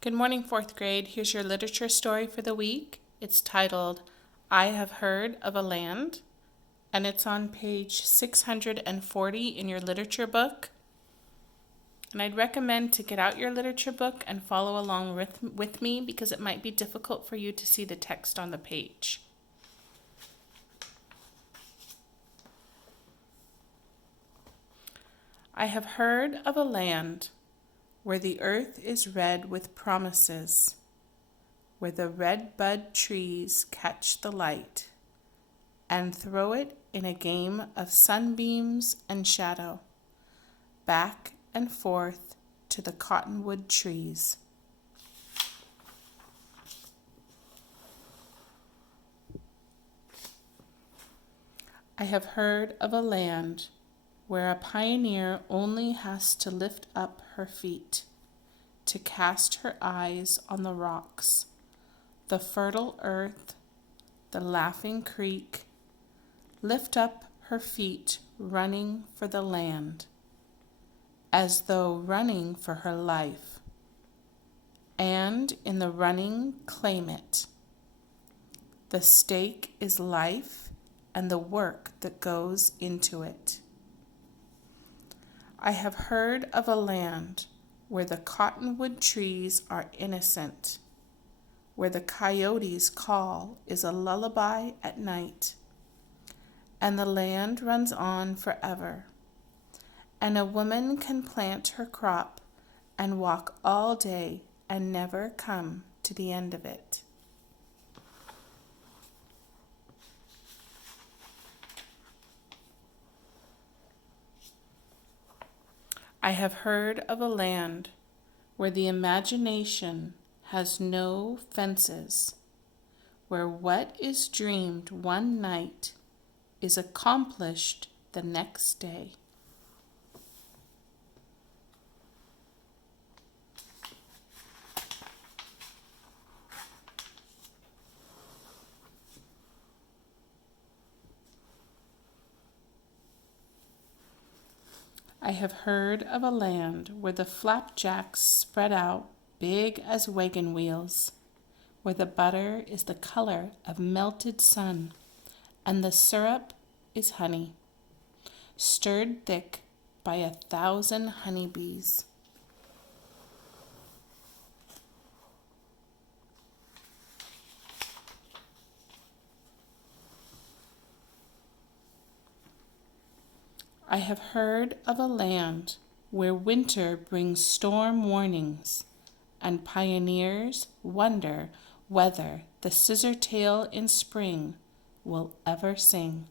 Good morning, fourth grade. Here's your literature story for the week. It's titled, I Have Heard of a Land, and it's on page 640 in your literature book. And I'd recommend to get out your literature book and follow along with me because it might be difficult for you to see the text on the page. I have heard of a land where the earth is red with promises, where the red bud trees catch the light and throw it in a game of sunbeams and shadow, back and forth to the cottonwood trees. I have heard of a land where a pioneer only has to lift up her feet to cast her eyes on the rocks, the fertile earth, the laughing creek, lift up her feet running for the land, as though running for her life, and in the running claim it. The stake is life and the work that goes into it. I have heard of a land where the cottonwood trees are innocent, where the coyote's call is a lullaby at night, and the land runs on forever, and a woman can plant her crop and walk all day and never come to the end of it. I have heard of a land where the imagination has no fences, where what is dreamed one night is accomplished the next day. I have heard of a land where the flapjacks spread out big as wagon wheels, where the butter is the color of melted sun, and the syrup is honey, stirred thick by 1,000 honeybees. I have heard of a land where winter brings storm warnings, and pioneers wonder whether the scissortail in spring will ever sing.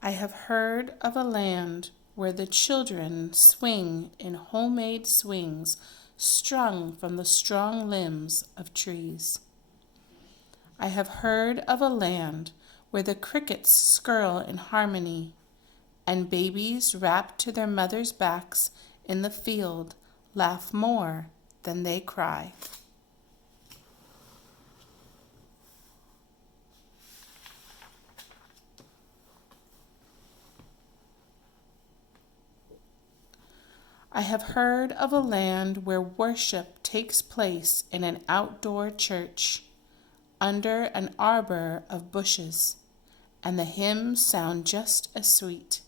I have heard of a land where the children swing in homemade swings strung from the strong limbs of trees. I have heard of a land where the crickets skirl in harmony, and babies wrapped to their mothers' backs in the field laugh more than they cry. I have heard of a land where worship takes place in an outdoor church, under an arbor of bushes, and the hymns sound just as sweet.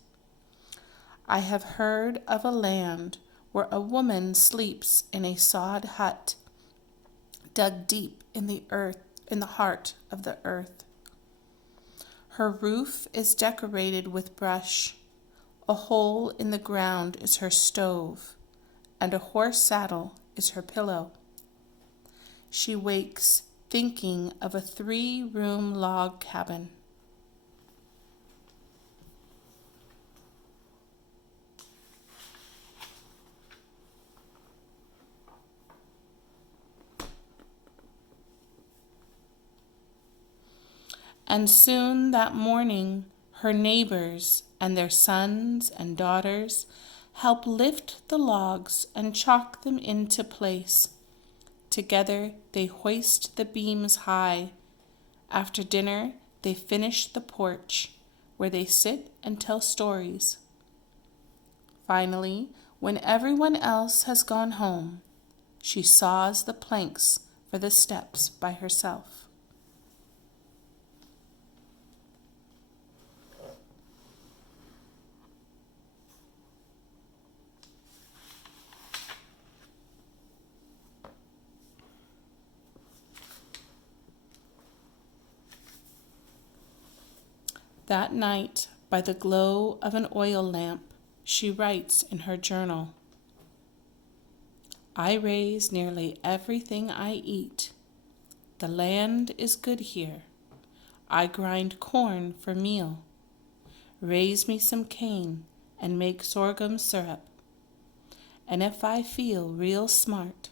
I have heard of a land where a woman sleeps in a sod hut, dug deep in the earth, in the heart of the earth. Her roof is decorated with brush. A hole in the ground is her stove, and a horse saddle is her pillow. She wakes thinking of a 3-room log cabin. And soon that morning, her neighbors and their sons and daughters help lift the logs and chalk them into place. Together they hoist the beams high. After dinner, they finish the porch, where they sit and tell stories. Finally, when everyone else has gone home, she saws the planks for the steps by herself. That night, by the glow of an oil lamp, she writes in her journal, I raise nearly everything I eat. The land is good here. I grind corn for meal. Raise me some cane and make sorghum syrup. And if I feel real smart,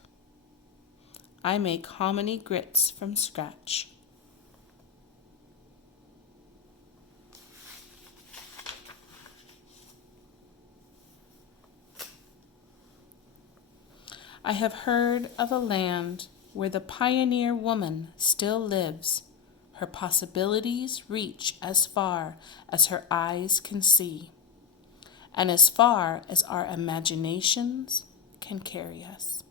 I make hominy grits from scratch. I have heard of a land where the pioneer woman still lives. Her possibilities reach as far as her eyes can see, and as far as our imaginations can carry us.